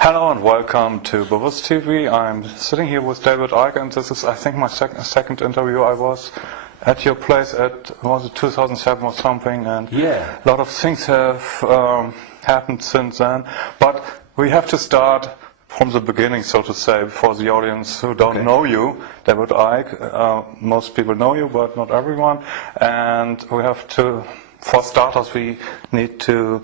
Hello and welcome to Bewusst TV. I'm sitting here with Дэвид Айк, and this is, I think, my second interview. I was at your place was it 2007 or something, and yeah, a lot of things have happened since then. But we have to start from the beginning, so to say, for the audience who don't know you, Дэвид Айк. Most people know you, but not everyone. And we have to, for starters, we need to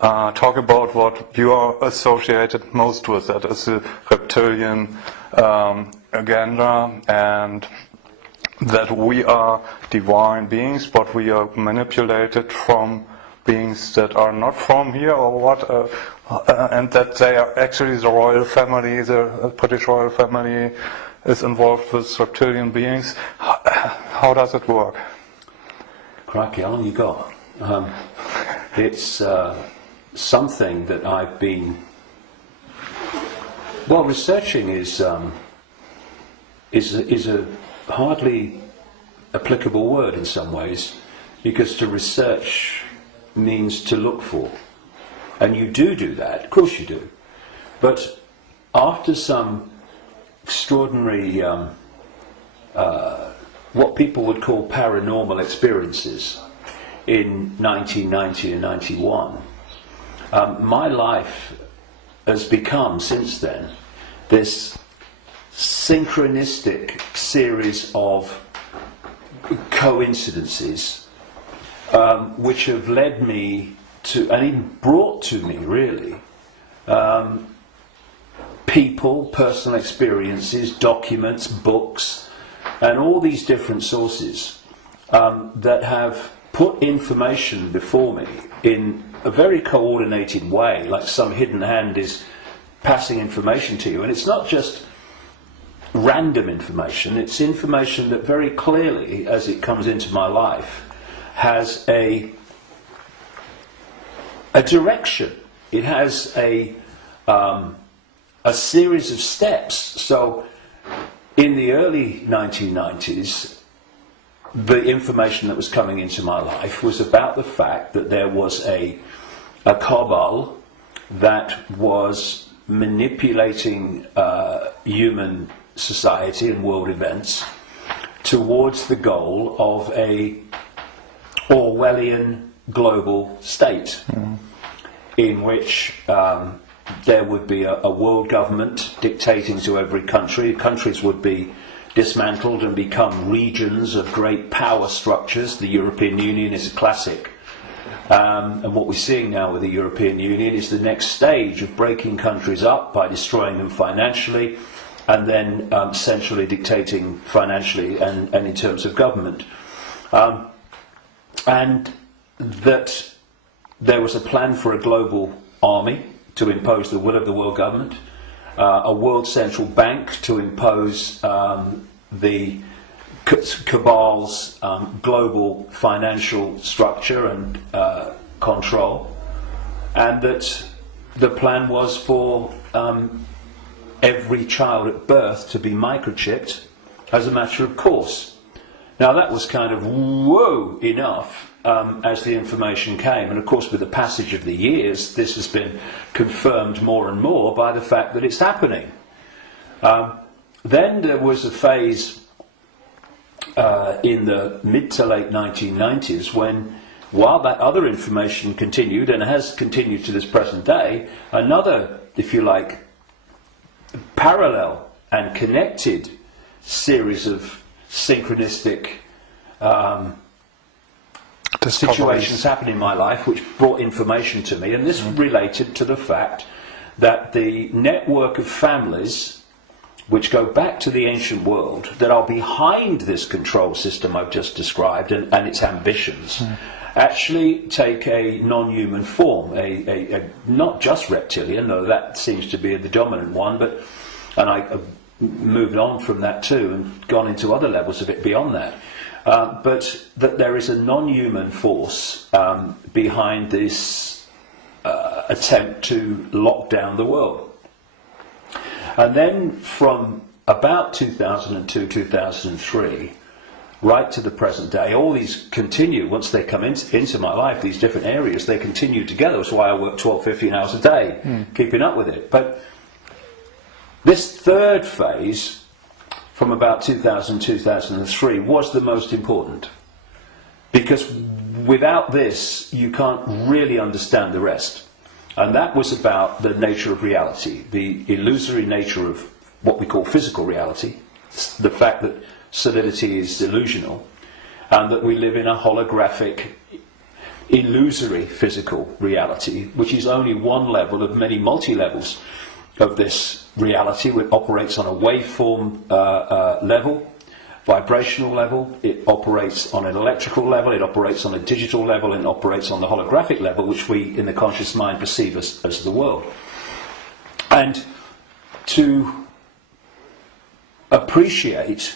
talk about what you are associated most with. That is the reptilian agenda, and that we are divine beings, but we are manipulated from beings that are not from here, or what, and that they are actually the royal family, the British royal family is involved with reptilian beings. How does it work? Crikey, how long you got? It's something that I've been researching is a hardly applicable word in some ways, because to research means to look for, and you do that, of course you do, but after some extraordinary what people would call paranormal experiences in 1990 and 91, my life has become, since then, this synchronistic series of coincidences which have led me to, and even brought to me, really, people, personal experiences, documents, books, and all these different sources that have put information before me in a very coordinated way, like some hidden hand is passing information to you. And it's not just random information, it's information that very clearly, as it comes into my life, has a direction. It has a series of steps. So in the early 1990s, the information that was coming into my life was about the fact that there was a cabal that was manipulating human society and world events towards the goal of a Orwellian global state, in which there would be a world government dictating to every country. Countries would be dismantled and become regions of great power structures. The European Union is a classic. And what we're seeing now with the European Union is the next stage of breaking countries up by destroying them financially, and then centrally dictating financially and in terms of government. And that there was a plan for a global army to impose the will of the world government, a world central bank to impose the cabal's global financial structure and control, and that the plan was for every child at birth to be microchipped as a matter of course. Now that was kind of whoa enough as the information came, and of course with the passage of the years this has been confirmed more and more by the fact that it's happening. Then there was a phase in the mid to late 1990s when, while that other information continued, and has continued to this present day, another, if you like, parallel and connected series of synchronistic situations happened in my life which brought information to me, and this related to the fact that the network of families which go back to the ancient world that are behind this control system I've just described and its ambitions actually take a non-human form, a not just reptilian, though that seems to be the dominant one, but, and I moved on from that too and gone into other levels of it beyond that, but that there is a non-human force behind this attempt to lock down the world. And then from about 2002, 2003, right to the present day. All these continue, once they come into my life, these different areas, they continue together. That's why I work 12, 15 hours a day, keeping up with it. But this third phase, from about 2000, 2003, was the most important. Because without this, you can't really understand the rest. And that was about the nature of reality, the illusory nature of what we call physical reality, the fact that solidity is illusional, and that we live in a holographic, illusory physical reality, which is only one level of many multi-levels of this reality, which operates on a waveform level, vibrational level, it operates on an electrical level, it operates on a digital level, and it operates on the holographic level, which we in the conscious mind perceive as the world. And to appreciate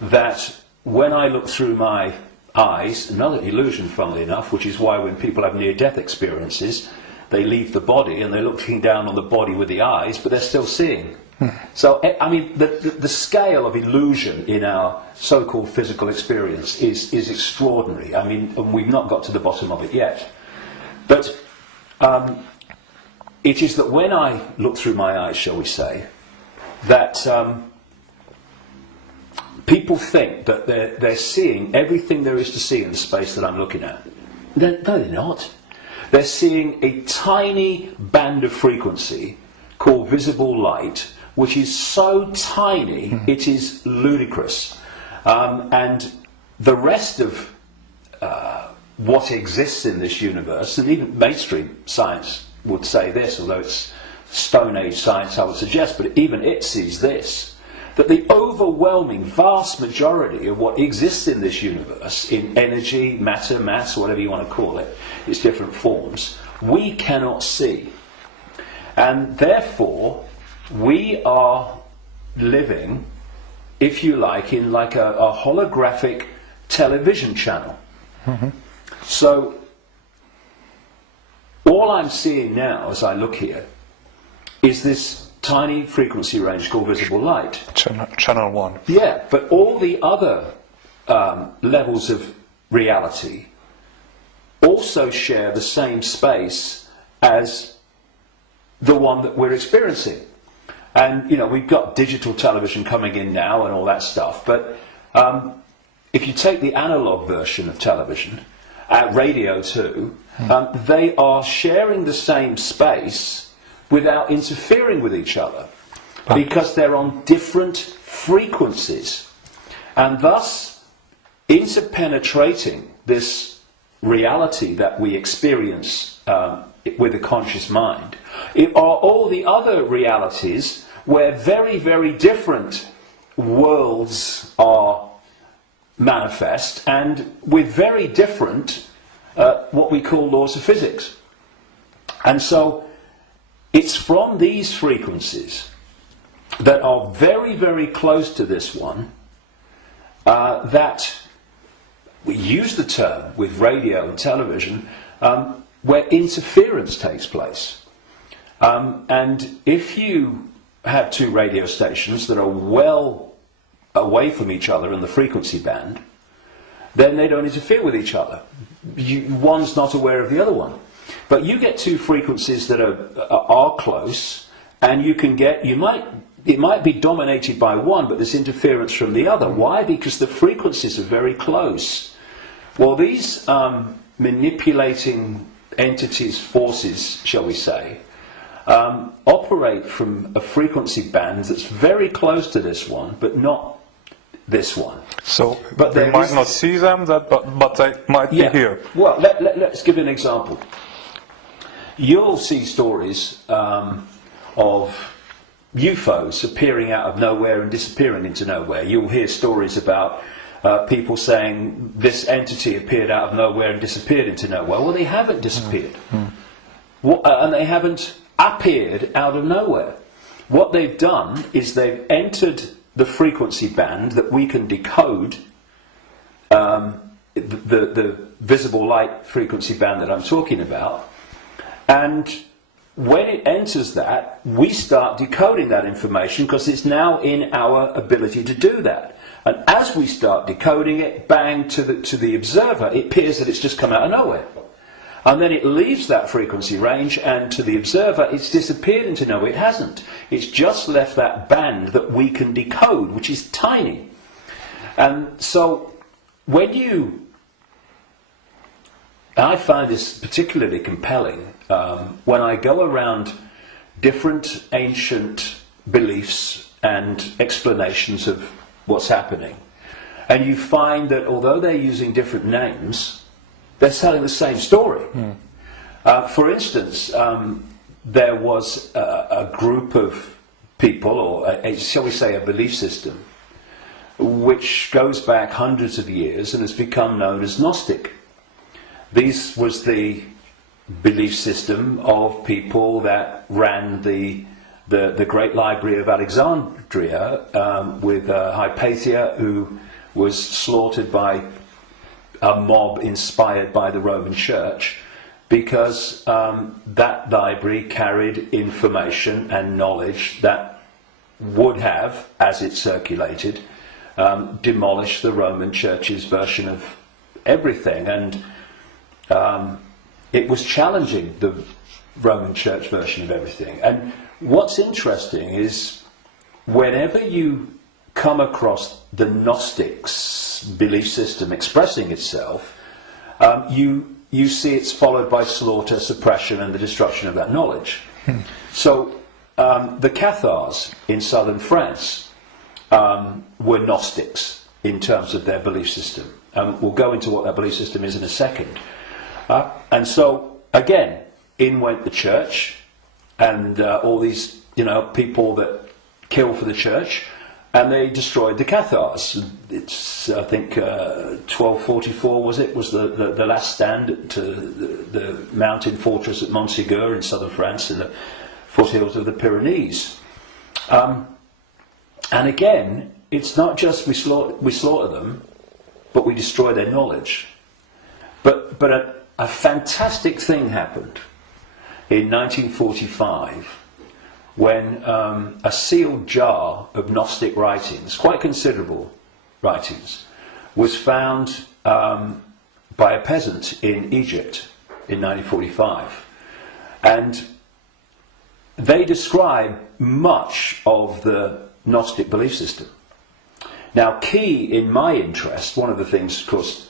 that when I look through my eyes, another illusion funnily enough, which is why when people have near-death experiences, they leave the body and they're looking down on the body with the eyes, but they're still seeing. So, I mean, the scale of illusion in our so-called physical experience is extraordinary. I mean, and we've not got to the bottom of it yet. But it is that when I look through my eyes, shall we say, that people think that they're seeing everything there is to see in the space that I'm looking at. No, they're not. They're seeing a tiny band of frequency called visible light, which is so tiny it is ludicrous. And the rest of what exists in this universe, and even mainstream science would say this, although it's Stone Age science I would suggest, but even it sees this, that the overwhelming vast majority of what exists in this universe, in energy, matter, mass, whatever you want to call it, its different forms, we cannot see. And therefore, we are living, if you like, in like a holographic television channel. So, all I'm seeing now as I look here is this tiny frequency range called visible light. Channel 1. Yeah, but all the other levels of reality also share the same space as the one that we're experiencing. And, you know, we've got digital television coming in now and all that stuff, but if you take the analog version of television, radio too, they are sharing the same space without interfering with each other, because they're on different frequencies. And thus, interpenetrating this reality that we experience with a conscious mind, it are all the other realities where very, very different worlds are manifest, and with very different what we call laws of physics. And so it's from these frequencies that are very, very close to this one that we use the term with radio and television where interference takes place. And if you have two radio stations that are well away from each other in the frequency band, then they don't interfere with each other. One's not aware of the other one. But you get two frequencies that are close, and you can get, it might be dominated by one, but there's interference from the other. Why? Because the frequencies are very close. Well, these manipulating entities, forces, shall we say, operate from a frequency band that's very close to this one, but not this one. So but we might not see them, but they might be here. Well, let's give an example. You'll see stories of UFOs appearing out of nowhere and disappearing into nowhere. You'll hear stories about people saying this entity appeared out of nowhere and disappeared into nowhere. Well, they haven't disappeared. And they haven't appeared out of nowhere. What they've done is they've entered the frequency band that we can decode, the visible light frequency band that I'm talking about, and when it enters that, we start decoding that information because it's now in our ability to do that. And as we start decoding it, bang, to the observer, it appears that it's just come out of nowhere. And then it leaves that frequency range, and to the observer, it's disappeared into nowhere. It hasn't. It's just left that band that we can decode, which is tiny. And so, when you... I find this particularly compelling when I go around different ancient beliefs and explanations of what's happening. And you find that although they're using different names, they're telling the same story. For instance, there was a group of people, or shall we say a belief system, which goes back hundreds of years and has become known as Gnostic. This was the belief system of people that ran the Great Library of Alexandria with Hypatia, who was slaughtered by a mob inspired by the Roman Church, because that library carried information and knowledge that would have, as it circulated, demolished the Roman Church's version of everything. And it was challenging the Roman Church version of everything. And what's interesting is whenever you come across the Gnostics belief system expressing itself, you see it's followed by slaughter, suppression, and the destruction of that knowledge. So the Cathars in southern France were Gnostics in terms of their belief system. We'll go into what that belief system is in a second. And so, again, in went the church, and all these, people that kill for the church, and they destroyed the Cathars. It's, I think, 1244 was the last stand at the mountain fortress at Montségur in southern France, in the foothills of the Pyrenees. And again, it's not just we slaughter them, but we destroy their knowledge. But a fantastic thing happened in 1945 when a sealed jar of Gnostic writings, quite considerable writings, was found by a peasant in Egypt in 1945. And they describe much of the Gnostic belief system. Now, key in my interest, one of the things, of course,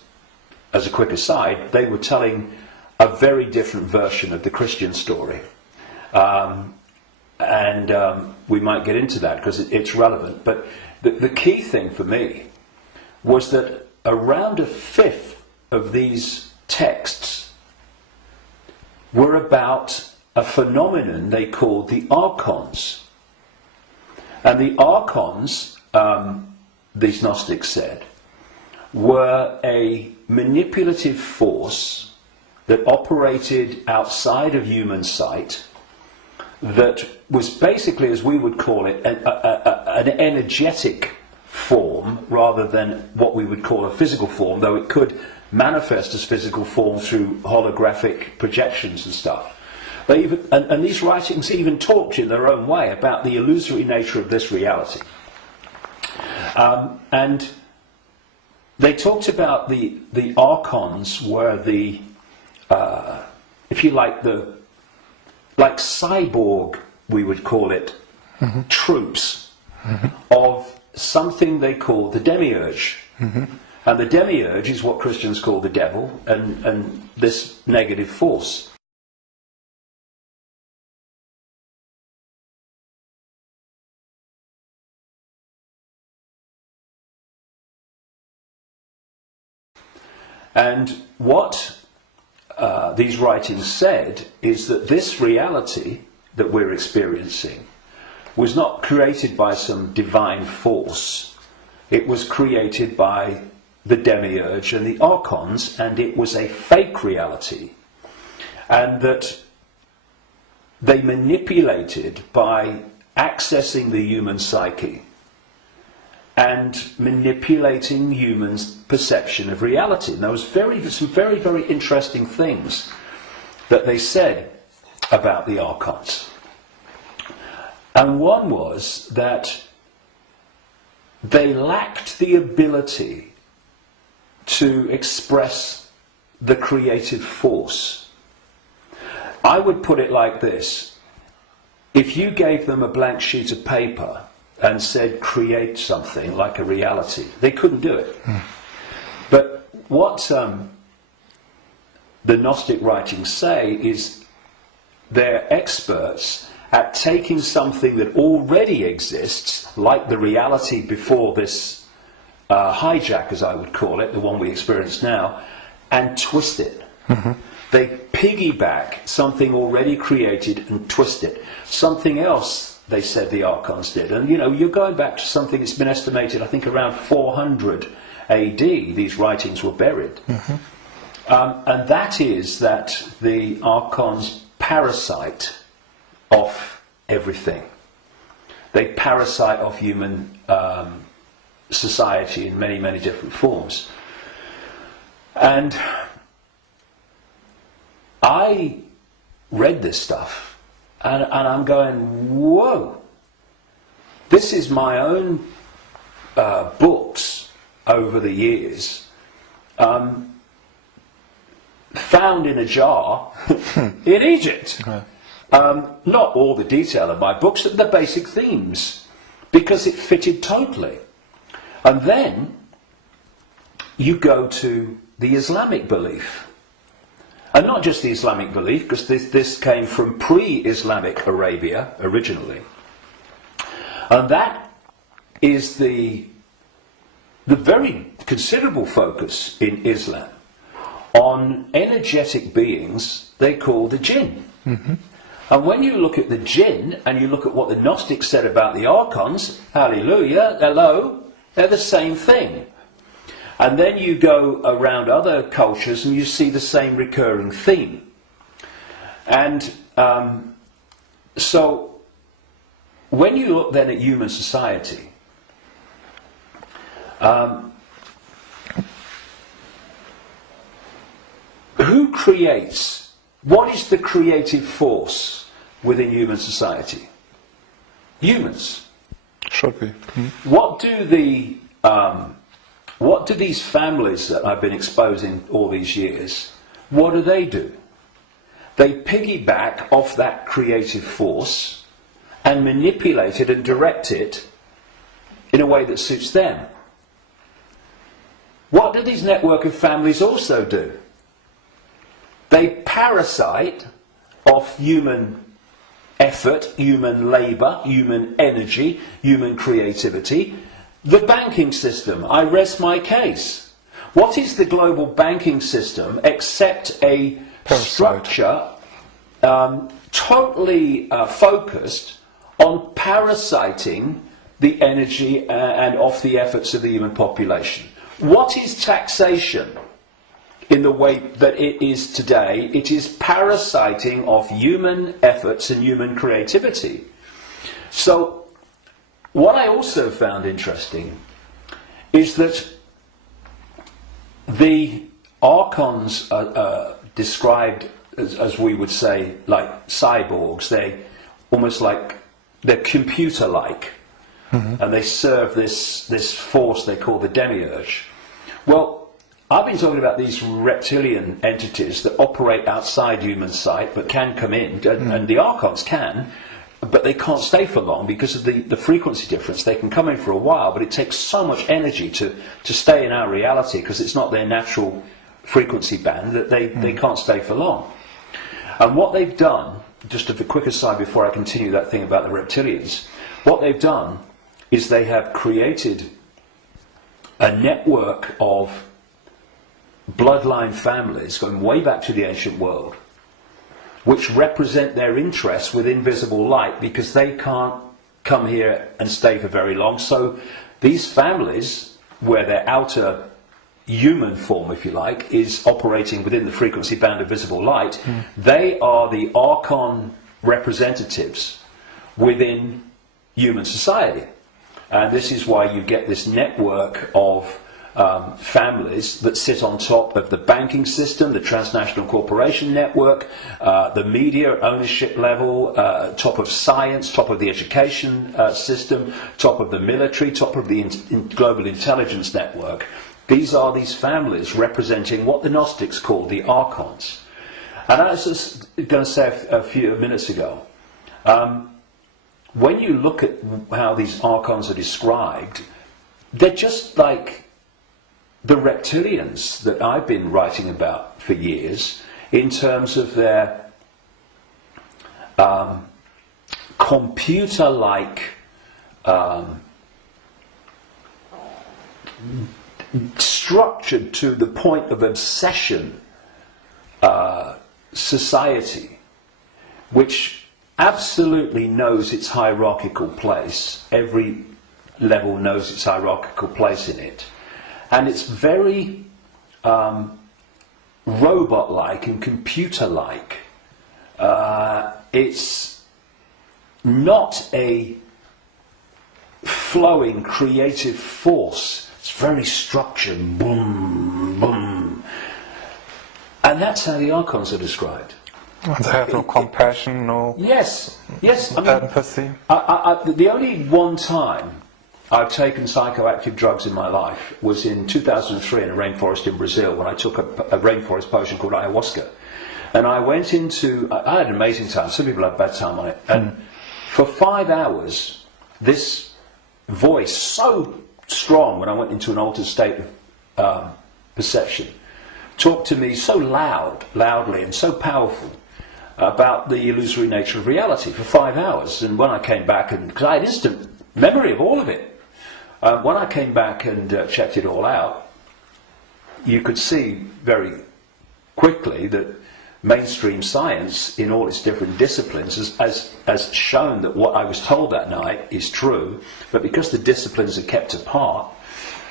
as a quick aside, they were telling a very different version of the Christian story. And we might get into that because it's relevant. But the key thing for me was that around a fifth of these texts were about a phenomenon they called the archons. And the archons, these Gnostics said, were a manipulative force that operated outside of human sight, that was basically, as we would call it, an energetic form rather than what we would call a physical form, though it could manifest as physical form through holographic projections and stuff. And these writings even talked in their own way about the illusory nature of this reality. And they talked about the archons were the, if you like, like cyborg, we would call it, troops of something they call the demiurge. And the demiurge is what Christians call the devil, and this negative force. And what these writings said is that this reality that we're experiencing was not created by some divine force. It was created by the demiurge and the archons, and it was a fake reality. And that they manipulated by accessing the human psyche and manipulating humans' perception of reality. And there was some very, very interesting things that they said about the archons. And one was that they lacked the ability to express the creative force. I would put it like this. If you gave them a blank sheet of paper and said, create something like a reality, they couldn't do it. But what the Gnostic writings say is they're experts at taking something that already exists, like the reality before this hijack, as I would call it, the one we experience now, and twist it. They piggyback something already created and twist it. Something else, they said the Archons did. And you know, you're going back to something that's been estimated, I think around 400 AD, these writings were buried. And that is that the Archons parasite off everything. They parasite off human society in many, many different forms. And I read this stuff and I'm going, whoa, this is my own books over the years found in a jar in Egypt. Not all the detail of my books, but the basic themes, because it fitted totally. And then you go to the Islamic belief. And not just the Islamic belief, because this came from pre-Islamic Arabia originally. And that is the very considerable focus in Islam on energetic beings they call the jinn. And when you look at the jinn and you look at what the Gnostics said about the Archons, hallelujah, hello, they're the same thing. And then you go around other cultures and you see the same recurring theme. And so when you look then at human society, who creates? What is the creative force within human society? Humans. Should be. What do these families that I've been exposing all these years, what do? They piggyback off that creative force and manipulate it and direct it in a way that suits them. What do these network of families also do? They parasite off human effort, human labour, human energy, human creativity. The banking system, I rest my case. What is the global banking system except a structure totally focused on parasiting the energy and off the efforts of the human population? What is taxation in the way that it is today? It is parasiting of human efforts and human creativity. So what I also found interesting is that the Archons are described as we would say like cyborgs. They almost like, they're computer-like. And they serve this force they call the demiurge. Well, I've been talking about these reptilian entities that operate outside human sight but can come in, and the Archons can, but they can't stay for long because of the frequency difference. They can come in for a while, but it takes so much energy to stay in our reality because it's not their natural frequency band that they can't stay for long. And what they've done, just a quick aside before I continue that thing about the reptilians, what they've done is they have created a network of bloodline families going way back to the ancient world, which represent their interests with invisible light because they can't come here and stay for very long. So these families, where their outer human form, if you like, is operating within the frequency band of visible light, they are the Archon representatives within human society. And this is why you get this network of families that sit on top of the banking system, the transnational corporation network, the media ownership level, top of science, top of the education system, top of the military, top of the global intelligence network. These are these families representing what the Gnostics called the archons. And I was just going to say a few minutes ago, when you look at how these archons are described, they're just like the reptilians that I've been writing about for years, in terms of their computer-like structured to the point of obsession society, which absolutely knows its hierarchical place. Every level knows its hierarchical place in it. And it's very robot-like and computer-like. It's not a flowing creative force. It's very structured. Boom, boom. And that's how the archons are described. They have no compassion, no yes, I mean, empathy. The only one time I've taken psychoactive drugs in my life was in 2003 in a rainforest in Brazil, when I took a rainforest potion called ayahuasca. And I went into, I had an amazing time. Some people have a bad time on it. And for 5 hours, this voice, so strong when I went into an altered state of perception, talked to me so loudly and so powerful about the illusory nature of reality for 5 hours. And when I came back, and because I had instant memory of all of it, when I came back and checked it all out, you could see very quickly that mainstream science, in all its different disciplines, has shown that what I was told that night is true, but because the disciplines are kept apart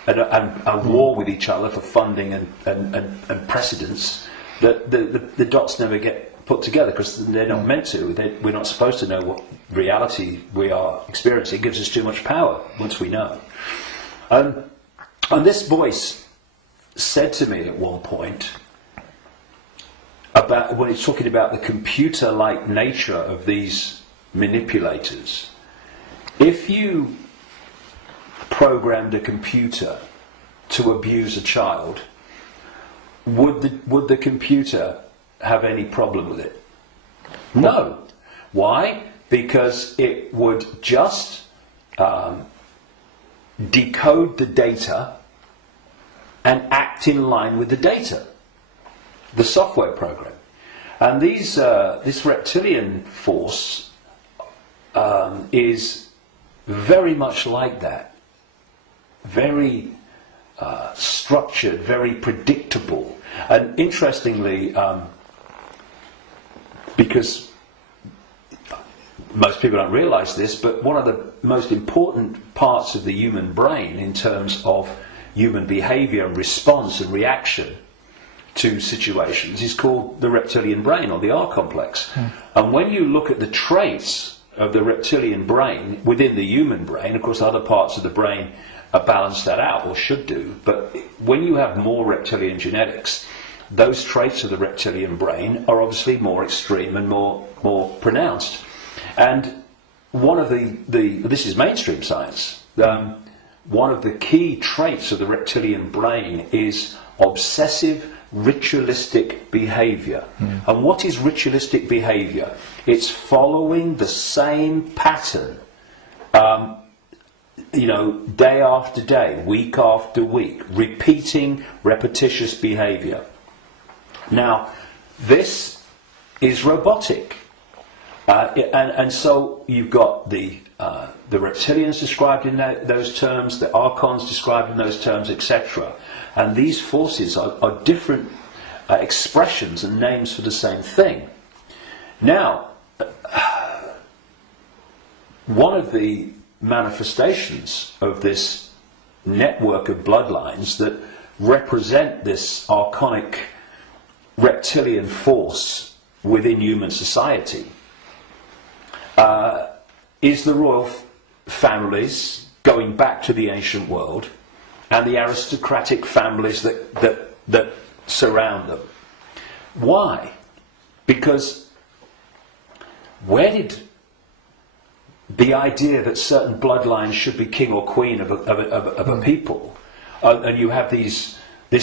and are war with each other for funding and precedence, that the dots never get put together, because they're not meant to. We're not supposed to know what reality we are experiencing. It gives us too much power once we know. And this voice said to me at one point, about when he's talking about the computer-like nature of these manipulators, if you programmed a computer to abuse a child, would the computer have any problem with it? No. Why? Because it would just decode the data and act in line with the data, the software program. And this reptilian force is very much like that. Very structured, very predictable. And interestingly, because most people don't realise this, but one of the most important parts of the human brain in terms of human behaviour and response and reaction to situations is called the reptilian brain, or the R complex. And when you look at the traits of the reptilian brain within the human brain, of course other parts of the brain balance that out, or should do, but when you have more reptilian genetics, those traits of the reptilian brain are obviously more extreme and more pronounced. And one of this is mainstream science, one of the key traits of the reptilian brain is obsessive ritualistic behaviour. And what is ritualistic behaviour? It's following the same pattern, day after day, week after week, repeating repetitious behaviour. Now, this is robotic, and so you've got the reptilians described in those terms, the archons described in those terms, etc. And these forces are different expressions and names for the same thing. Now, one of the manifestations of this network of bloodlines that represent this archonic reptilian force within human society is the royal families going back to the ancient world, and the aristocratic families that surround them. Why? Because where did the idea that certain bloodlines should be king or queen of a people, and you have this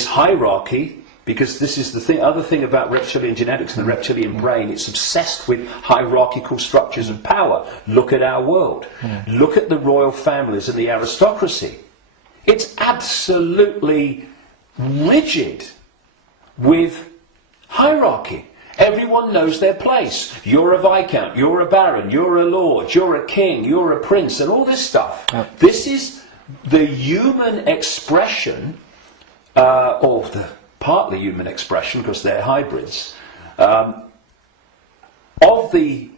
hierarchy, because this is the other thing about reptilian genetics and the reptilian brain, it's obsessed with hierarchical structures of power. Look at our world. Look at the royal families and the aristocracy. It's absolutely rigid with hierarchy. Everyone knows their place. You're a viscount, you're a baron, you're a lord, you're a king, you're a prince, and all this stuff. This is the human expression, or the partly human expression, because they're hybrids, of the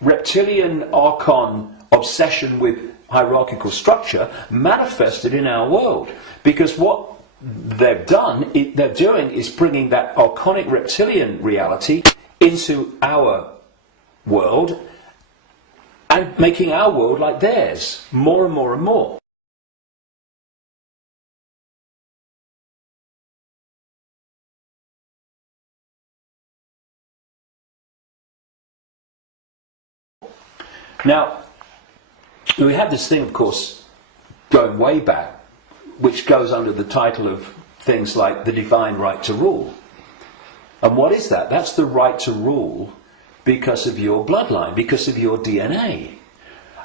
reptilian archon obsession with hierarchical structure manifested in our world. Because what they're doing is bringing that archonic reptilian reality into our world and making our world like theirs, more and more and more. Now, we have this thing, of course, going way back, which goes under the title of things like the divine right to rule. And what is that? That's the right to rule because of your bloodline, because of your DNA.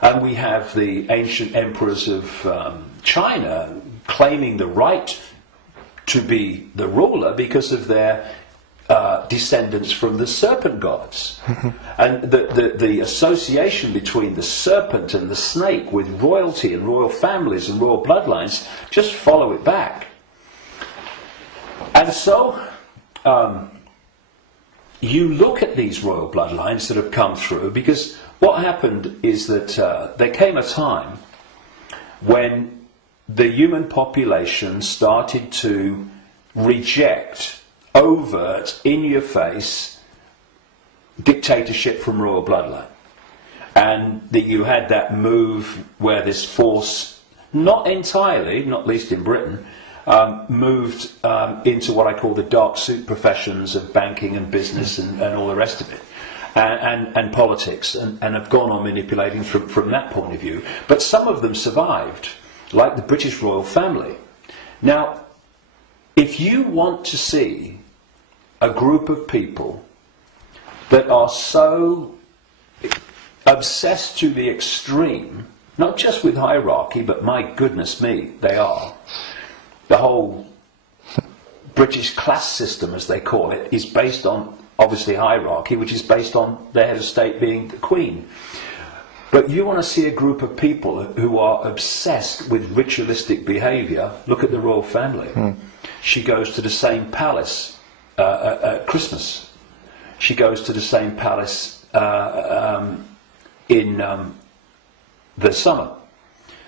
And we have the ancient emperors of China claiming the right to be the ruler because of their descendants from the serpent gods. And the association between the serpent and the snake with royalty and royal families and royal bloodlines, just follow it back. And so you look at these royal bloodlines that have come through, because what happened is that there came a time when the human population started to reject overt, in-your-face dictatorship from royal bloodline. And that you had that move where this force, not entirely, not least in Britain, moved into what I call the dark suit professions of banking and business and all the rest of it. And politics, and have gone on manipulating from that point of view. But some of them survived, like the British royal family. Now, if you want to see a group of people that are so obsessed to the extreme, not just with hierarchy, but my goodness me, they are. The whole British class system, as they call it, is based on, obviously, hierarchy, which is based on the head of state being the Queen. But you want to see a group of people who are obsessed with ritualistic behaviour. Look at the royal family. She goes to the same palace at Christmas. She goes to the same palace in the summer.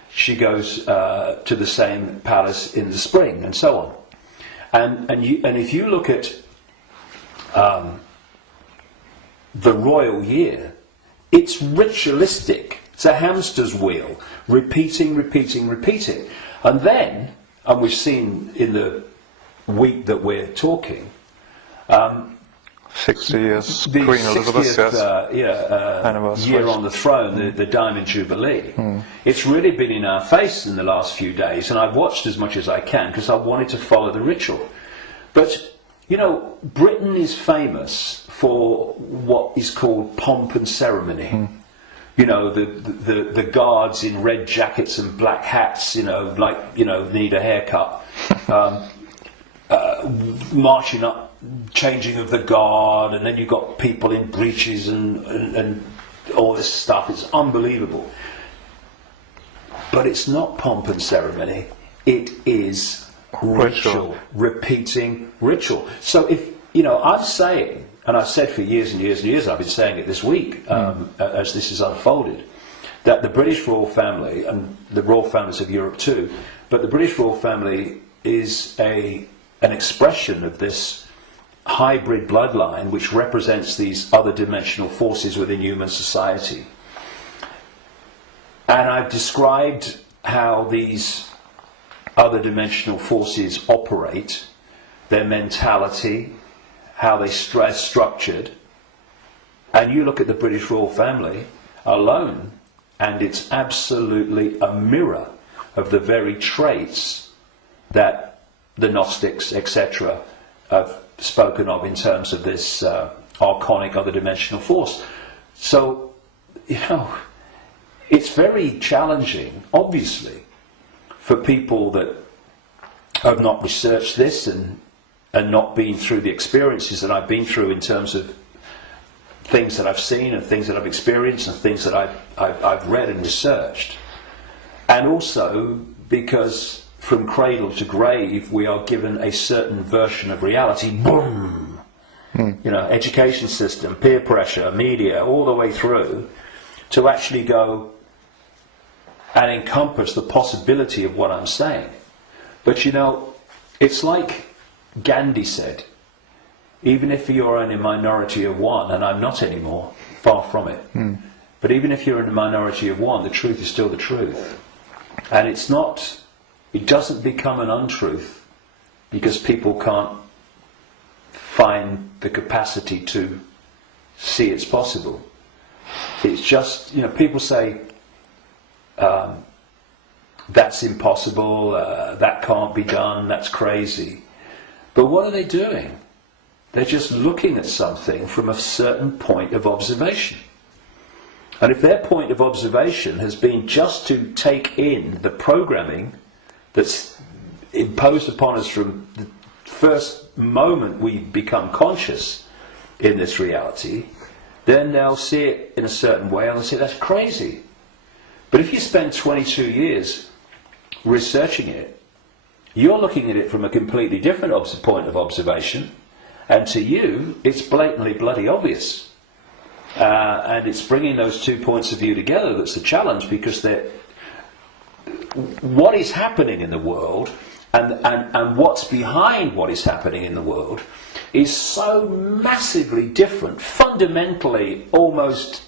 She goes to the same palace in the spring, and so on. And if you look at the royal year, it's ritualistic. It's a hamster's wheel, repeating. And then, and we've seen in the week that we're talking, 60 years, the Queen Elizabeth, 60th year on the throne, the Diamond Jubilee. It's really been in our face in the last few days, and I've watched as much as I can because I wanted to follow the ritual. But, you know, Britain is famous for what is called pomp and ceremony. You know, the guards in red jackets and black hats, you know, like, you know, need a haircut. Marching up, changing of the guard, and then you've got people in breeches and all this stuff. It's unbelievable. But it's not pomp and ceremony. It is ritual, repeating ritual. So if, you know, I'm saying, and I've said for years and years and years, I've been saying it this week as this has unfolded, that the British royal family, and the royal families of Europe too, but the British royal family is an expression of this hybrid bloodline which represents these other dimensional forces within human society. And I've described how these other dimensional forces operate, their mentality, how they structured, and you look at the British royal family alone, and it's absolutely a mirror of the very traits that the Gnostics, etc., have spoken of in terms of this archonic other dimensional force. So, you know, it's very challenging, obviously, for people that have not researched this and not been through the experiences that I've been through in terms of things that I've seen and things that I've experienced and things that I've read and researched. And also because from cradle to grave we are given a certain version of reality. Boom! You know, education system, peer pressure, media, all the way through, to actually go and encompass the possibility of what I'm saying. But you know, it's like Gandhi said, even if you're in a minority of one, and I'm not anymore, far from it, but even if you're in a minority of one, the truth is still the truth. And it's not, it doesn't become an untruth because people can't find the capacity to see it's possible. It's just, you know, people say, that's impossible, that can't be done, that's crazy. But what are they doing? They're just looking at something from a certain point of observation. And if their point of observation has been just to take in the programming that's imposed upon us from the first moment we become conscious in this reality, then they'll see it in a certain way and they'll say that's crazy. But if you spend 22 years researching it, you're looking at it from a completely different point of observation, and to you it's blatantly bloody obvious. And it's bringing those two points of view together that's the challenge, because what is happening in the world and what's behind what is happening in the world is so massively different, fundamentally almost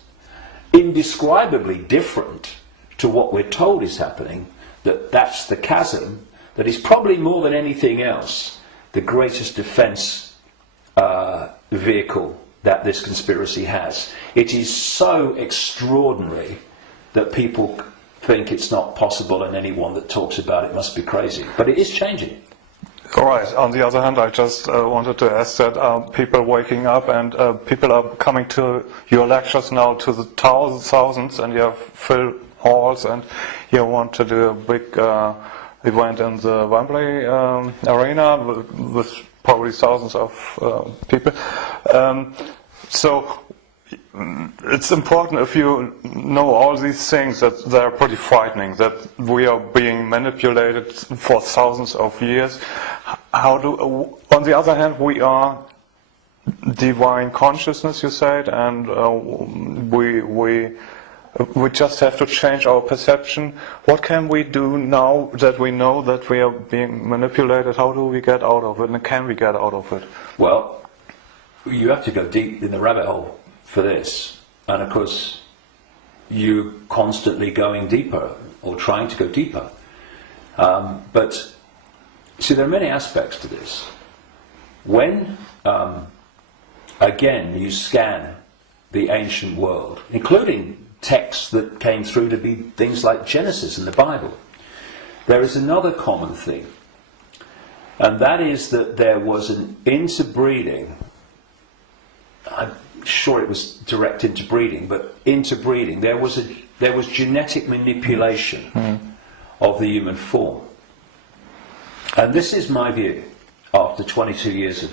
indescribably different to what we're told is happening, that's the chasm that is probably more than anything else the greatest defence vehicle that this conspiracy has. It is so extraordinary that people think it's not possible, and anyone that talks about it must be crazy. But it is changing. All right. On the other hand, I just wanted to ask that people waking up and people are coming to your lectures now to the thousands, and you have full halls, and you want to do a big event in the Wembley arena with probably thousands of people. So it's important, if you know all these things, that they're pretty frightening, that we are being manipulated for thousands of years. On the other hand, we are divine consciousness, you said, and we just have to change our perception. What can we do now that we know that we are being manipulated? How do we get out of it, and can we get out of it? Well, you have to go deep in the rabbit hole for this, and of course you're constantly going deeper or trying to go deeper, but see, there are many aspects to this. When again you scan the ancient world, including texts that came through to be things like Genesis and the Bible, there is another common thing, and that is that there was an interbreeding. I'm sure it was direct interbreeding, but interbreeding. There was genetic manipulation of the human form, and this is my view after 22 years of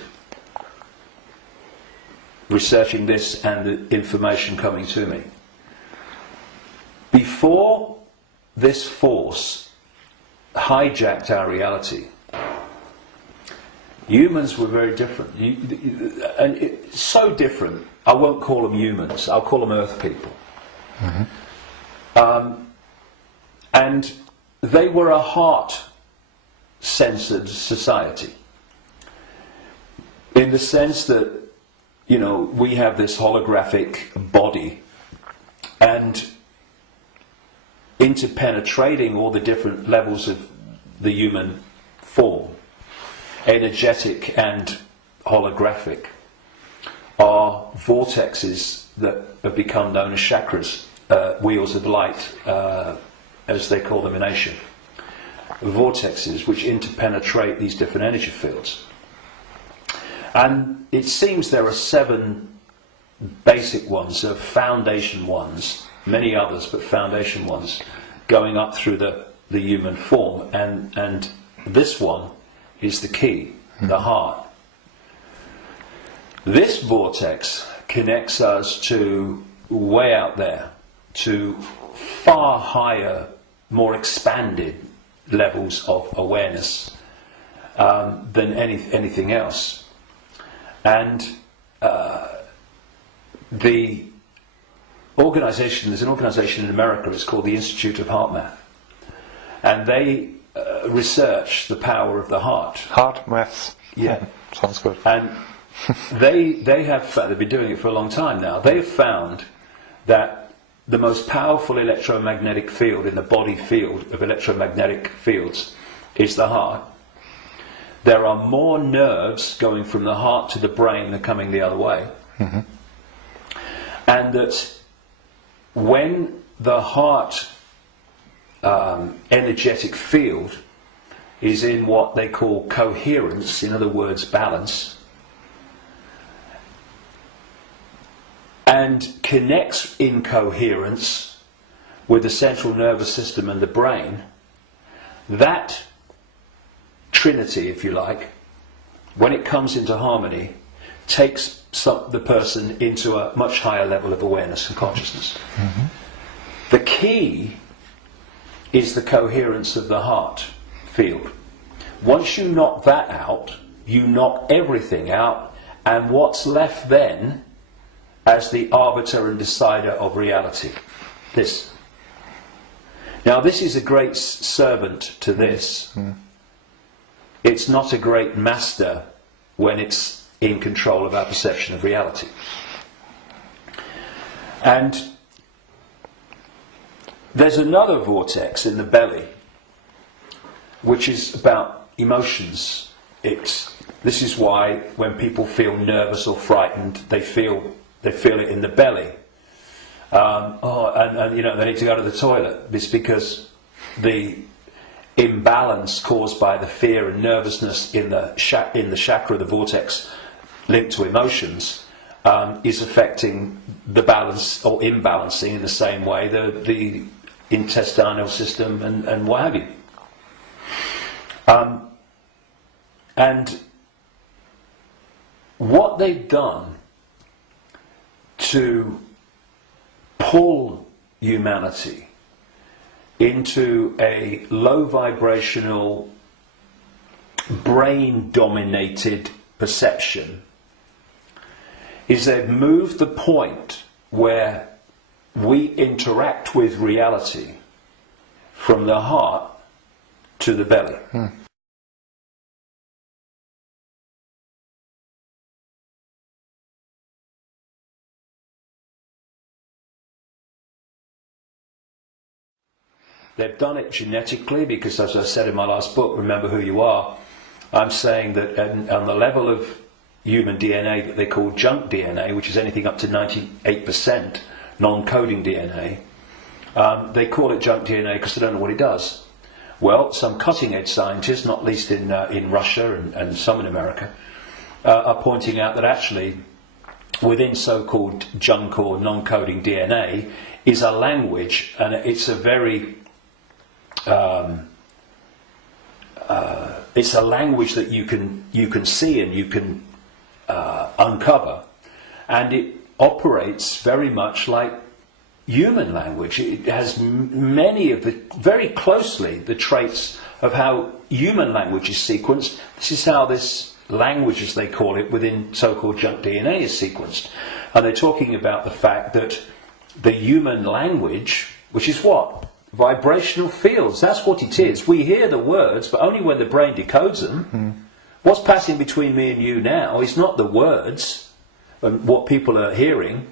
researching this and the information coming to me. Before this force hijacked our reality, humans were very different, and it's so different. I won't call them humans, I'll call them earth people. And they were a heart-centered society, in the sense that, you know, we have this holographic body, and interpenetrating all the different levels of the human form, energetic and holographic, are vortexes that have become known as chakras, wheels of light, as they call them in Asia. Vortexes which interpenetrate these different energy fields. And it seems there are 7 basic ones, foundation ones, many others, but foundation ones, going up through the human form. And this one is the key, the heart. This vortex connects us to way out there, to far higher, more expanded levels of awareness than anything else. And the organization, there's an organization in America, it's called the Institute of Heart Math, and they research the power of the heart. Heart math. Yeah. Sounds good. And they have, they've been doing it for a long time now, they have found that the most powerful electromagnetic field in the body field of electromagnetic fields is the heart. There are more nerves going from the heart to the brain than coming the other way. Mm-hmm. And that when the heart energetic field is in what they call coherence, in other words, balance, and connects in coherence with the central nervous system and the brain, that trinity, if you like, when it comes into harmony, takes the person into a much higher level of awareness and consciousness. Mm-hmm. The key is the coherence of the heart field. Once you knock that out, you knock everything out, and what's left then as the arbiter and decider of reality? This. Now this is a great servant to this. Mm. It's not a great master when it's in control of our perception of reality. And there's another vortex in the belly which is about emotions. This is why when people feel nervous or frightened, they feel it in the belly. And you know, they need to go to the toilet. It's because the imbalance caused by the fear and nervousness in the chakra, the vortex linked to emotions, is affecting the balance or imbalancing in the same way the intestinal system and what have you. And what they've done to pull humanity into a low vibrational, brain dominated perception is they've moved the point where we interact with reality from the heart to the belly. Hmm. They've done it genetically because, as I said in my last book, Remember Who You Are, I'm saying that on the level of human DNA that they call junk DNA, which is anything up to 98% non-coding DNA, they call it junk DNA because they don't know what it does. Well, some cutting-edge scientists, not least in Russia and some in America, are pointing out that actually within so-called junk or non-coding DNA is a language, and it's a very it's a language that you can see and you can uncover, and it operates very much like human language. It has many of very closely the traits of how human language is sequenced. This is how this language, as they call it, within so-called junk DNA is sequenced. And they're talking about the fact that the human language, which is what? Vibrational fields, that's what it is. We hear the words, but only when the brain decodes them. Mm. What's passing between me and you now is not the words and what people are hearing.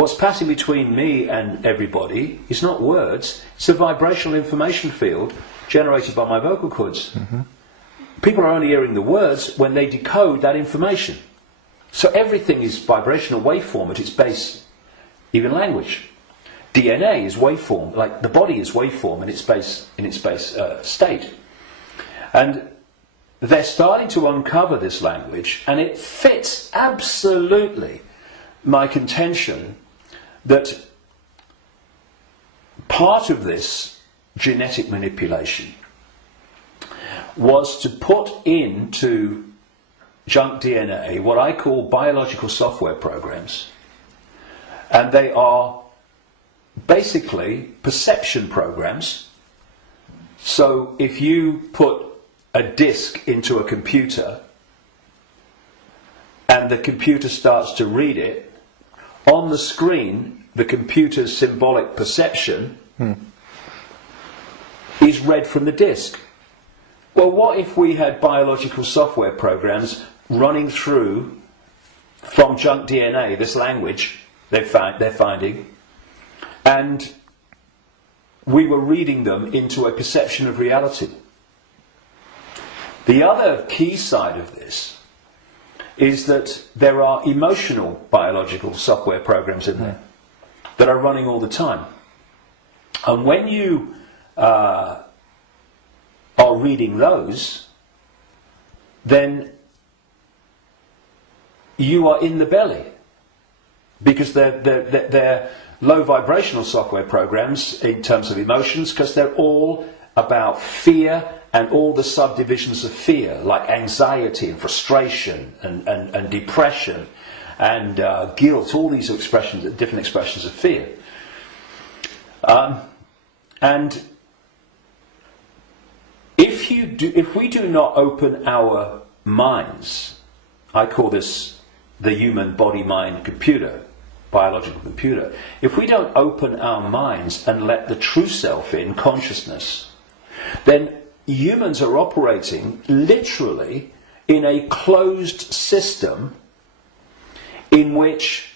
What's passing between me and everybody is not words, it's a vibrational information field generated by my vocal cords. People are only hearing the words when they decode that information. So everything is vibrational waveform at its base, even language. DNA is waveform, like the body is waveform in its base state. And they're starting to uncover this language, and it fits absolutely my contention that part of this genetic manipulation was to put into junk DNA what I call biological software programs, and they are basically perception programs. So if you put a disk into a computer and the computer starts to read it, on the screen the computer's symbolic perception is read from the disk. Well, what if we had biological software programs running through from junk DNA, this language they're finding, and we were reading them into a perception of reality? The other key side of this is that there are emotional biological software programs in there that are running all the time. And when you are reading those, then you are in the belly, because they're low vibrational software programs in terms of emotions, because they're all about fear and all the subdivisions of fear, like anxiety and frustration and depression and guilt, all these expressions, different expressions of fear. And if we do not open our minds, I call this the human body-mind computer, biological computer. If we don't open our minds and let the true self in, consciousness, then humans are operating literally in a closed system in which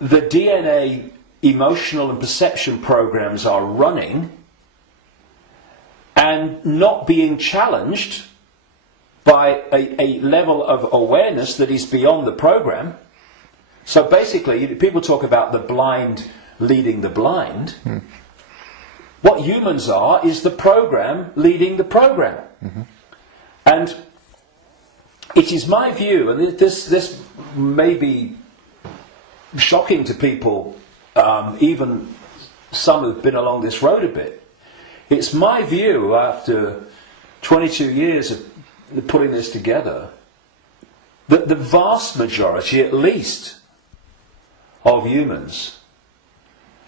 the DNA emotional and perception programs are running and not being challenged by a level of awareness that is beyond the program. So basically, people talk about the blind leading the blind. What humans are is the program leading the program. And it is my view, and this may be shocking to people, even some who've been along this road a bit. It's my view, after 22 years of putting this together, that the vast majority, at least, of humans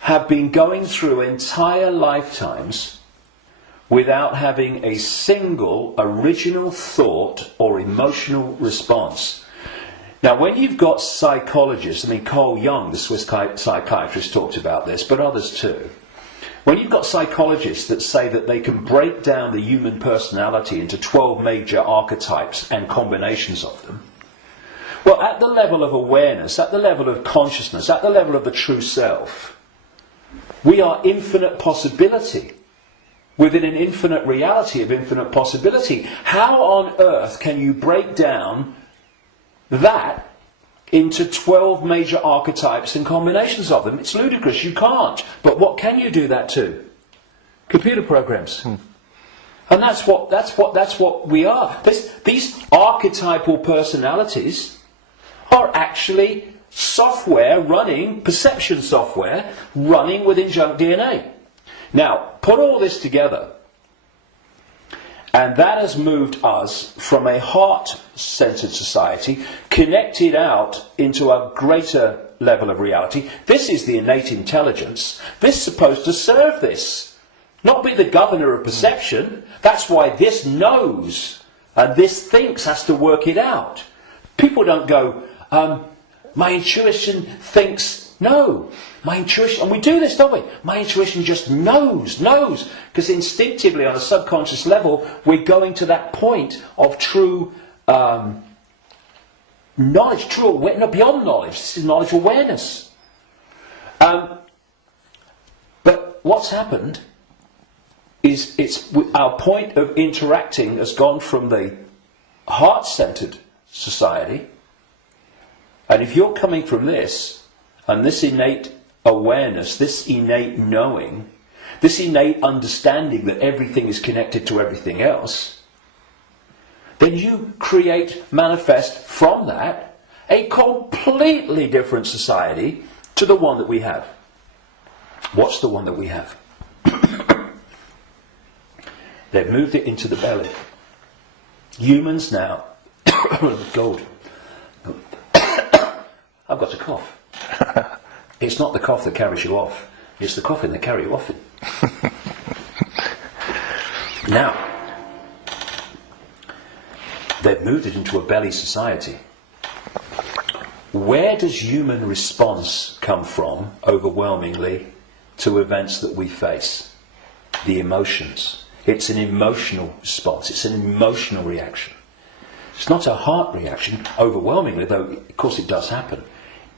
have been going through entire lifetimes without having a single original thought or emotional response. Now, when you've got psychologists, I mean, Carl Jung, the Swiss psychiatrist, talked about this, but others too. When you've got psychologists that say that they can break down the human personality into 12 major archetypes and combinations of them, well, at the level of awareness, at the level of consciousness, at the level of the true self, we are infinite possibility within an infinite reality of infinite possibility. How on earth can you break down that into 12 major archetypes and combinations of them? It's ludicrous, you can't. But what can you do that to? Computer programs. And that's what we are. These archetypal personalities are actually software running, perception software running within junk DNA. Now, put all this together, and that has moved us from a heart-centered society, connected out into a greater level of reality. This is the innate intelligence. This is supposed to serve this, not be the governor of perception. That's why this knows and this thinks has to work it out. People don't go, my intuition thinks. No, my intuition, and we do this, don't we? My intuition just knows, because instinctively on a subconscious level we're going to that point of true knowledge, beyond knowledge. This is knowledge awareness. But what's happened is our point of interacting has gone from the heart-centered society, and if you're coming from this, and this innate awareness, this innate knowing, this innate understanding that everything is connected to everything else, then you manifest from that a completely different society to the one that we have. What's the one that we have? They've moved it into the belly. Humans now, gold. I've got a cough. It's not the cough that carries you off, it's the coughing that carry you off it. Now, they've moved it into a belly society. Where does human response come from, overwhelmingly, to events that we face? The emotions. It's an emotional response. It's an emotional reaction. It's not a heart reaction, overwhelmingly, though of course it does happen.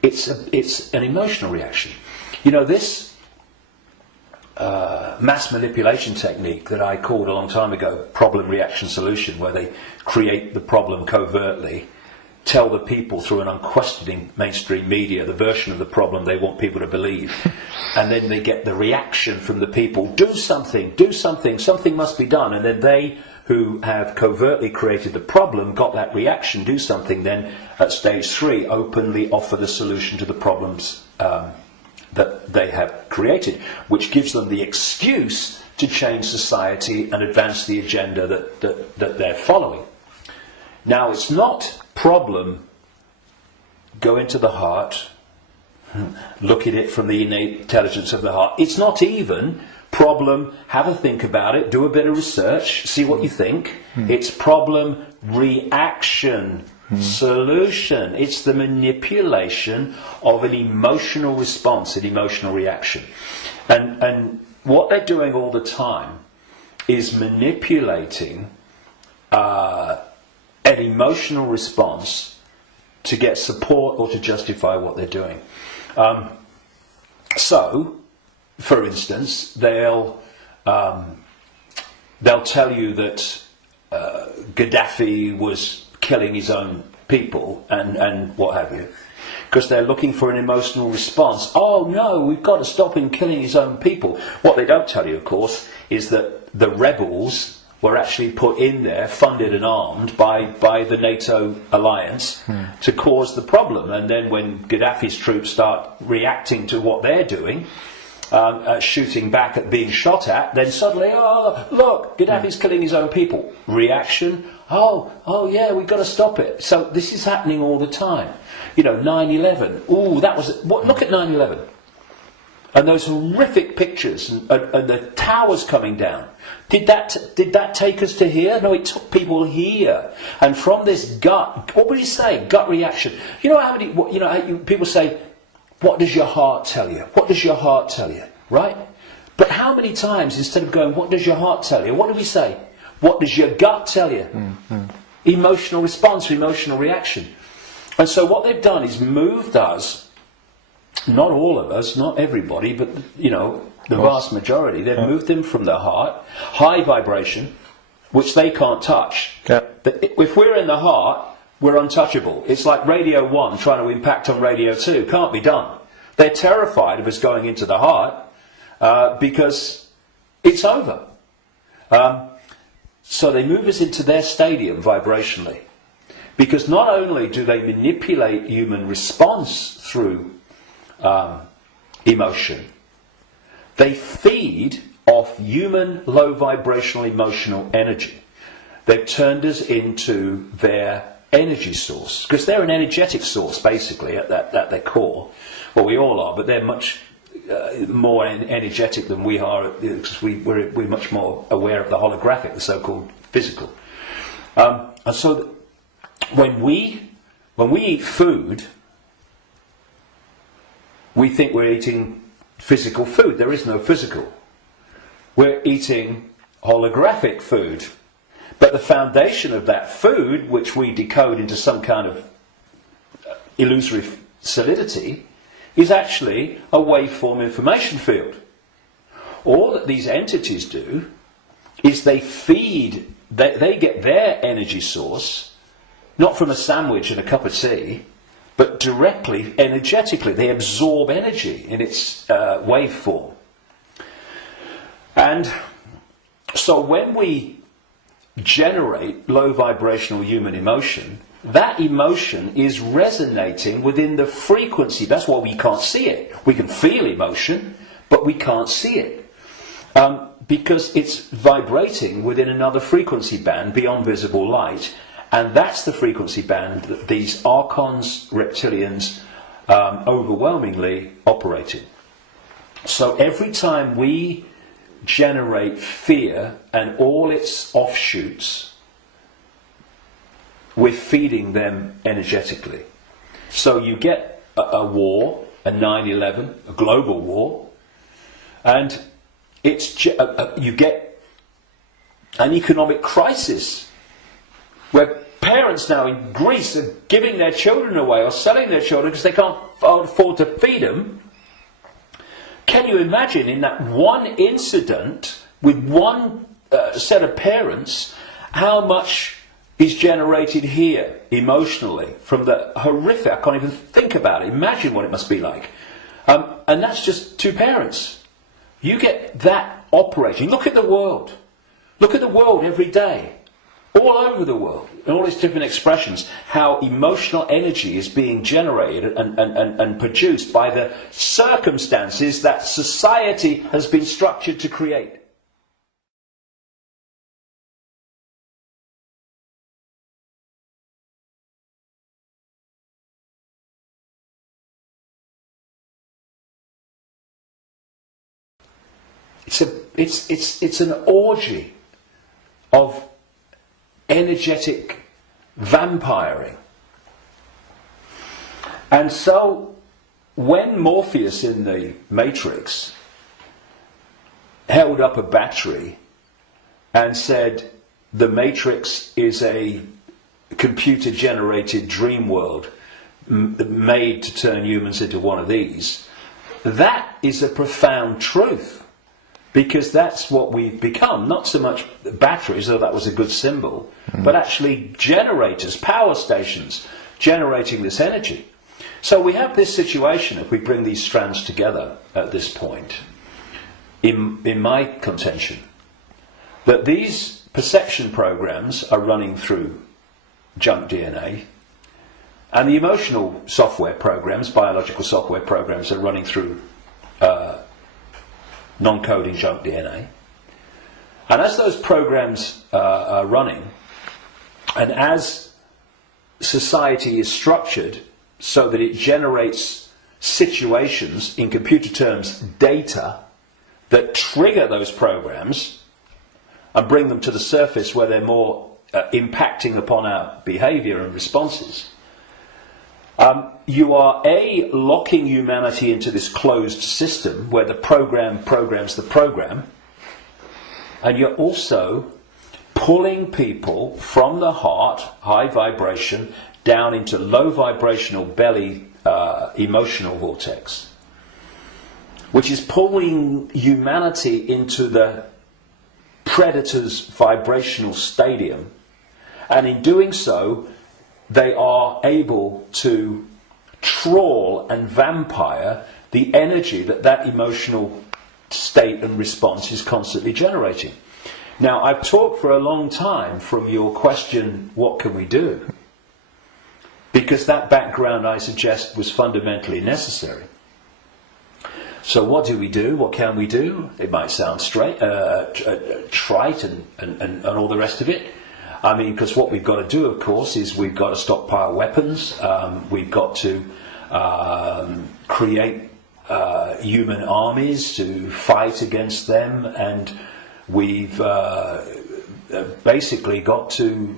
It's an emotional reaction. You know, this mass manipulation technique that I called a long time ago problem, reaction, solution, where they create the problem covertly, tell the people through an unquestioning mainstream media the version of the problem they want people to believe, and then they get the reaction from the people, do something, something must be done, and then they who have covertly created the problem got that reaction, do something, then at stage 3 openly offer the solution to the problems that they have created, which gives them the excuse to change society and advance the agenda that they're following. Now, it's not problem, go into the heart, look at it from the innate intelligence of the heart. It's not even problem, have a think about it, do a bit of research, see what you think. It's problem, reaction, solution. It's the manipulation of an emotional response, an emotional reaction. And what they're doing all the time is manipulating an emotional response to get support or to justify what they're doing. So, for instance, they'll tell you that Gaddafi was killing his own people and what have you, because they're looking for an emotional response. Oh no, we've got to stop him killing his own people. What they don't tell you, of course, is that the rebels were actually put in there, funded and armed by the NATO alliance to cause the problem. And then when Gaddafi's troops start reacting to what they're doing, shooting back at being shot at, then suddenly, oh, look, Gaddafi's killing his own people. Reaction, oh yeah, we've got to stop it. So this is happening all the time. You know, 9/11, ooh, that was, look at 9/11. And those horrific pictures and the towers coming down. Did that take us to here? No, it took people here. And from this gut, what would you say? Gut reaction. You know how many, people say, what does your heart tell you? What does your heart tell you? Right? But how many times, instead of going, what does your heart tell you? What do we say? What does your gut tell you? Emotional response, emotional reaction. And so what they've done is moved us, not all of us, not everybody, but, you know, the vast majority, they've moved them from the heart, high vibration, which they can't touch. Yeah. If we're in the heart, we're untouchable. It's like Radio 1 trying to impact on Radio 2. Can't be done. They're terrified of us going into the heart because it's over. So they move us into their stadium vibrationally. Because not only do they manipulate human response through emotion, they feed off human low vibrational emotional energy. They've turned us into their energy source, because they're an energetic source basically at their core. Well, we all are, but they're much more energetic than we are, because we're much more aware of the holographic, the so-called physical. And so when we eat food, we think we're eating physical food. There is no physical. We're eating holographic food. But the foundation of that food, which we decode into some kind of illusory solidity, is actually a waveform information field. All that these entities do is they feed, they get their energy source, not from a sandwich and a cup of tea, but directly, energetically. They absorb energy in its waveform. And so when we generate low vibrational human emotion, that emotion is resonating within the frequency. That's why we can't see it. We can feel emotion, but we can't see it. Because it's vibrating within another frequency band beyond visible light. And that's the frequency band that these archons, reptilians, overwhelmingly operate in. So every time we generate fear and all its offshoots, we're feeding them energetically. So you get a war, a 9/11, a global war, and you get an economic crisis where parents now in Greece are giving their children away or selling their children because they can't afford to feed them. Can you imagine in that one incident with one set of parents how much is generated here emotionally from the horrific? I can't even think about it. Imagine what it must be like. And that's just two parents. You get that operating. Look at the world. Look at the world every day. All over the world, in all its different expressions, how emotional energy is being generated and produced by the circumstances that society has been structured to create. It's an orgy of energetic vampiring. And so when Morpheus in the Matrix held up a battery and said the Matrix is a computer generated dream world made to turn humans into one of these, that is a profound truth. Because that's what we've become, not so much batteries, though that was a good symbol, but actually generators, power stations, generating this energy. So we have this situation, if we bring these strands together at this point, in my contention, that these perception programs are running through junk DNA, and the emotional software programs, biological software programs, are running through non-coding junk DNA. And as those programs are running, and as society is structured so that it generates situations, in computer terms, data, that trigger those programs and bring them to the surface where they're more impacting upon our behaviour and responses, you are locking humanity into this closed system where the program programs the program, and you're also pulling people from the heart, high vibration, down into low vibrational belly emotional vortex, which is pulling humanity into the predator's vibrational stadium, and in doing so they are able to trawl and vampire the energy that emotional state and response is constantly generating. Now, I've talked for a long time from your question, what can we do? Because that background, I suggest, was fundamentally necessary. So what do we do? What can we do? It might sound trite and all the rest of it. I mean, because what we've got to do, of course, is we've got to stockpile weapons. We've got to create human armies to fight against them, and we've basically got to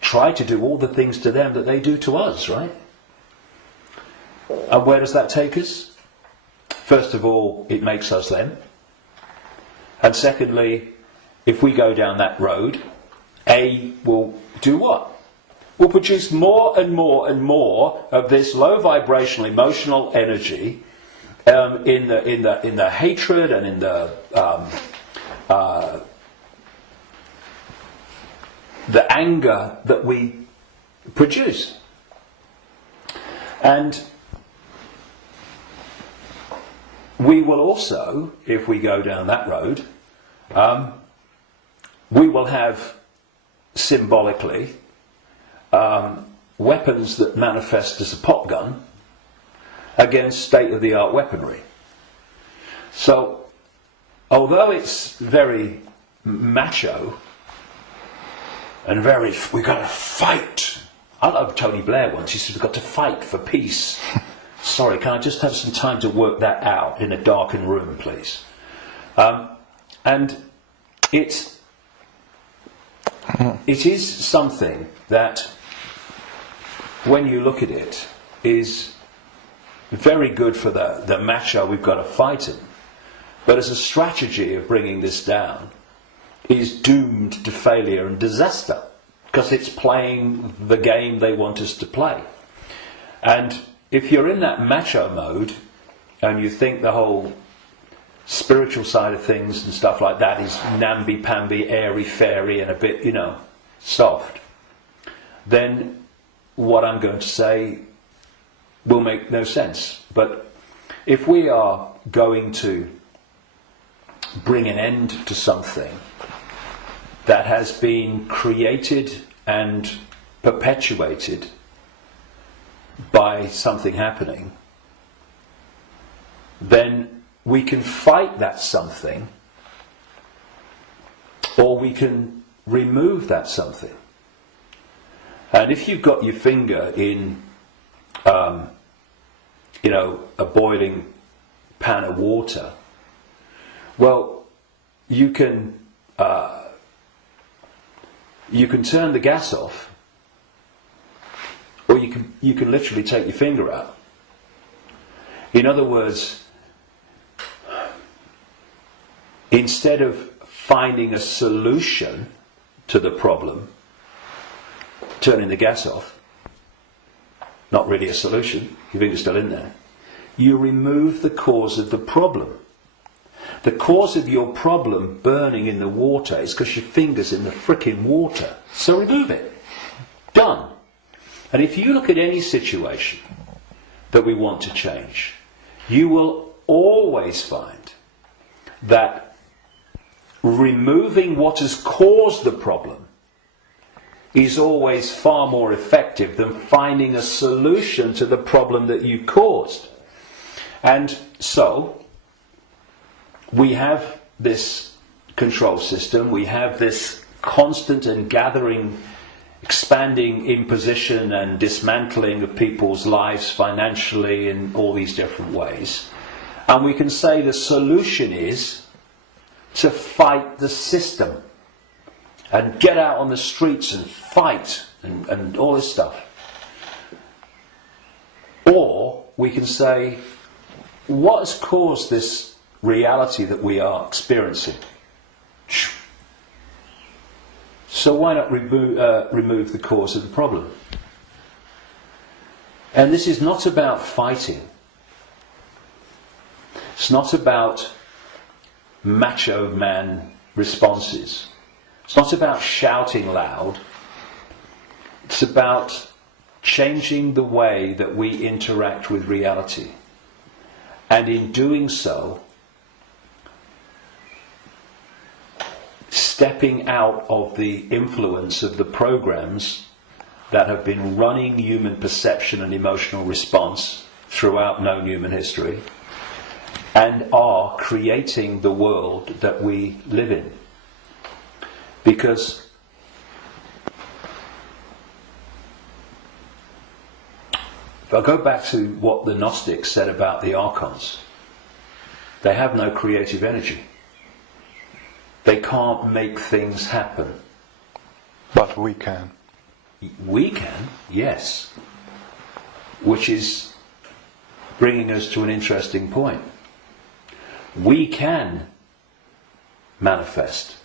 try to do all the things to them that they do to us, right? And where does that take us? First of all, it makes us them. And secondly, if we go down that road, A will do what? will produce more and more and more of this low vibrational emotional energy in the hatred and in the anger that we produce. And we will also, if we go down that road, we will have symbolically weapons that manifest as a pop gun against state-of-the-art weaponry. So, although it's very macho and very, we've got to fight. I love Tony Blair once, he said, we've got to fight for peace. Sorry, can I just have some time to work that out in a darkened room, please? And it is something that, when you look at it, is very good for the macho we've got to fight him. But as a strategy of bringing this down, is doomed to failure and disaster, because it's playing the game they want us to play. And if you're in that macho mode, and you think the whole spiritual side of things and stuff like that is namby-pamby, airy-fairy and a bit, soft, then what I'm going to say will make no sense. But if we are going to bring an end to something that has been created and perpetuated by something happening, then we can fight that something, or we can remove that something. And if you've got your finger in, a boiling pan of water, well, you can turn the gas off, or you can literally take your finger out. In other words, instead of finding a solution to the problem, turning the gas off, not really a solution, your finger's still in there, you remove the cause of the problem. The cause of your problem burning in the water is because your finger's in the frickin' water. So remove it. Done. And if you look at any situation that we want to change, you will always find that removing what has caused the problem is always far more effective than finding a solution to the problem that you've caused. And so, we have this control system, we have this constant and gathering, expanding imposition and dismantling of people's lives financially in all these different ways. And we can say the solution is to fight the system and get out on the streets and fight and all this stuff. Or we can say, what has caused this reality that we are experiencing? So why not remove the cause of the problem? And this is not about fighting. It's not about macho man responses. It's not about shouting loud. It's about changing the way that we interact with reality. And in doing so, stepping out of the influence of the programs that have been running human perception and emotional response throughout known human history, and are creating the world that we live in. Because if I go back to what the Gnostics said about the archons, they have no creative energy. They can't make things happen. But we can. We can, yes. Which is bringing us to an interesting point. We can manifest.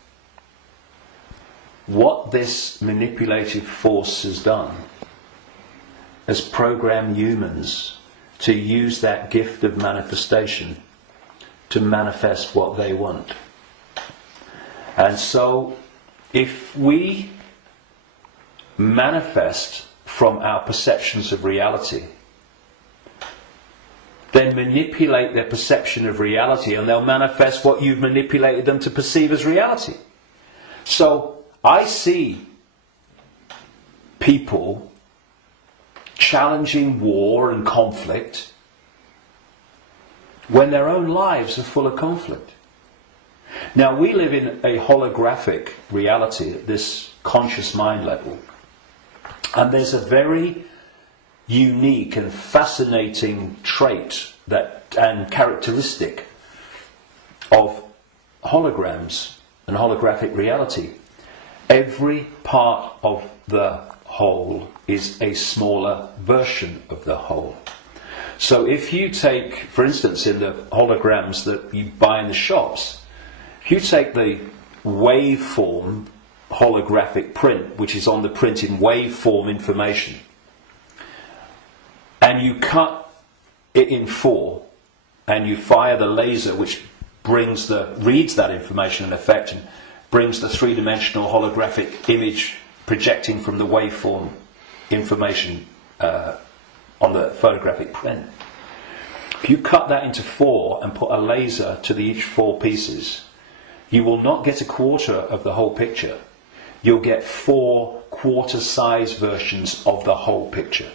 what this manipulative force has done is program humans to use that gift of manifestation to manifest what they want. And so, if we manifest from our perceptions of reality, then manipulate their perception of reality, and they'll manifest what you've manipulated them to perceive as reality. So, I see people challenging war and conflict when their own lives are full of conflict. Now, we live in a holographic reality at this conscious mind level, and there's a very unique and fascinating trait and characteristic of holograms and holographic reality. Every part of the whole is a smaller version of the whole. So if you take, for instance, in the holograms that you buy in the shops, if you take the waveform holographic print, which is on the print in waveform information, and you cut it in 4, and you fire the laser which reads that information in effect and brings the three-dimensional holographic image projecting from the waveform information on the photographic print. If you cut that into 4 and put a laser to each 4 pieces, you will not get a quarter of the whole picture. You'll get 4 quarter-size versions of the whole picture.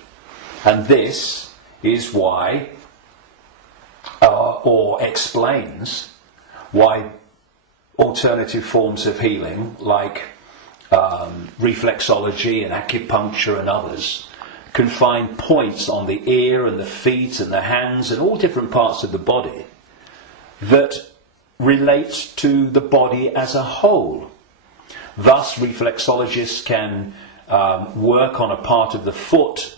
And this is why, or explains why alternative forms of healing, like reflexology and acupuncture and others, can find points on the ear and the feet and the hands and all different parts of the body that relate to the body as a whole. Thus, reflexologists can work on a part of the foot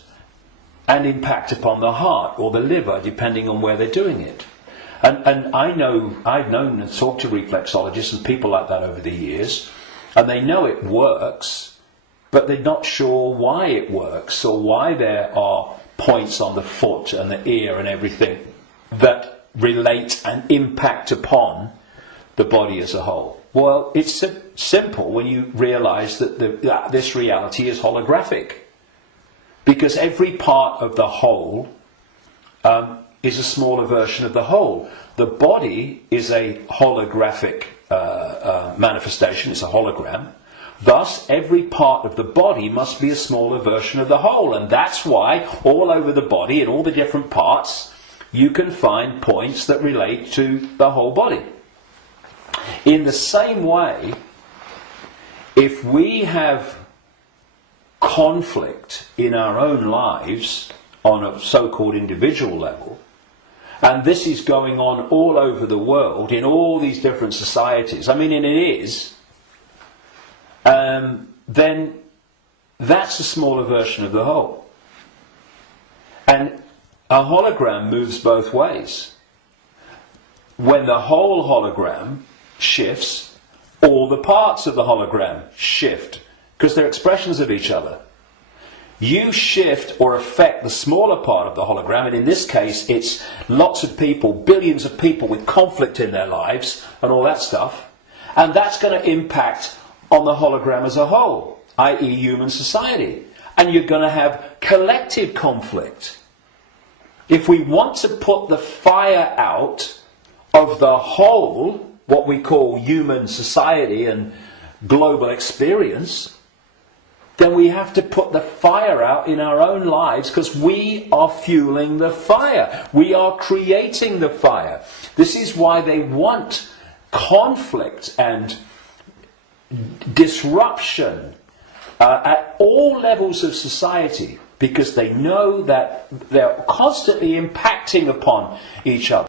and impact upon the heart or the liver, depending on where they're doing it. And I've known and talked to reflexologists and people like that over the years, and they know it works, but they're not sure why it works or why there are points on the foot and the ear and everything that relate and impact upon the body as a whole. Well, it's simple when you realise that this reality is holographic, because every part of the whole is a smaller version of the whole. The body is a holographic manifestation, it's a hologram. Thus, every part of the body must be a smaller version of the whole. And that's why all over the body, in all the different parts, you can find points that relate to the whole body. In the same way, if we have conflict in our own lives on a so-called individual level, and this is going on all over the world in all these different societies, and it is, then that's a smaller version of the whole. And a hologram moves both ways. When the whole hologram shifts, all the parts of the hologram shift, because they're expressions of each other. You shift or affect the smaller part of the hologram, and in this case it's lots of people, billions of people with conflict in their lives and all that stuff, and that's going to impact on the hologram as a whole, i.e. human society. And you're going to have collective conflict. If we want to put the fire out of the whole, what we call human society and global experience, then we have to put the fire out in our own lives, because we are fueling the fire. We are creating the fire. This is why they want conflict and disruption at all levels of society, because they know that they're constantly impacting upon each other.